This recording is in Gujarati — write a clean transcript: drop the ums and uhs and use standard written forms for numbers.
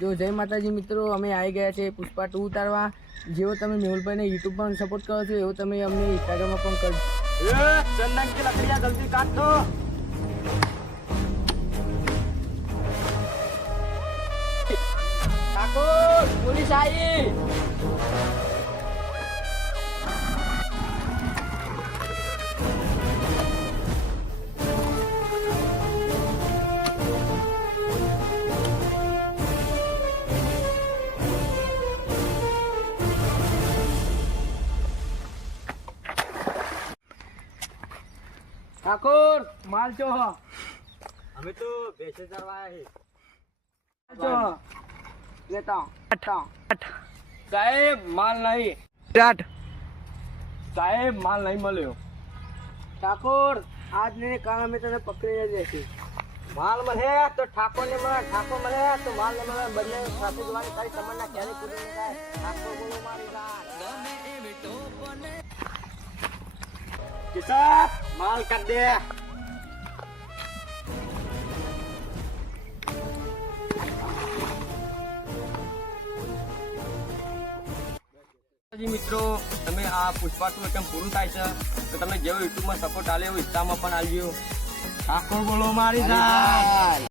જો જય માતાજી મિત્રો, અમે આવી ગયા છે પુષ્પા 2 ઉતારવા. જેવો તમે મેહુલભાઈને યુટ્યુબ પર સપોર્ટ કરો છો એવો તમે અમને ઇન્સ્ટાગ્રામમાં પણ કરજો. चंदन की लकड़ियां जल्दी काट दो. ઠાકોર, પોલીસ આવી. ઠાકોર, માલ ચો હો. हमें तो बेचे चरवाया है. માલ ચો હો. લેતા साहेब माल नहीं. साहेब माल नहीं મળ્યો. ઠાકોર, આજ ને કાલ અમે તને પકડીને જ લેશું. માલ મળે તો ઠાકોર ને મળે, ઠાકોર મળે તો માલ ને મળે. બંને સાથે જોવાની તારી તમન્ના ક્યારે પૂરી ન થાય. ઠાકોર બોલો મારી રાત. કિસાન માલ કાઢ દે. મિત્રો, તમે આ પુષ્પા 2 એકદમ પૂરું થાય છે તો તમે જેવો યુટ્યુબમાં સપોર્ટ આલે એવો ઇન્સ્ટામાં પણ આલજો. ઠાકોર બોલો મારી રાત.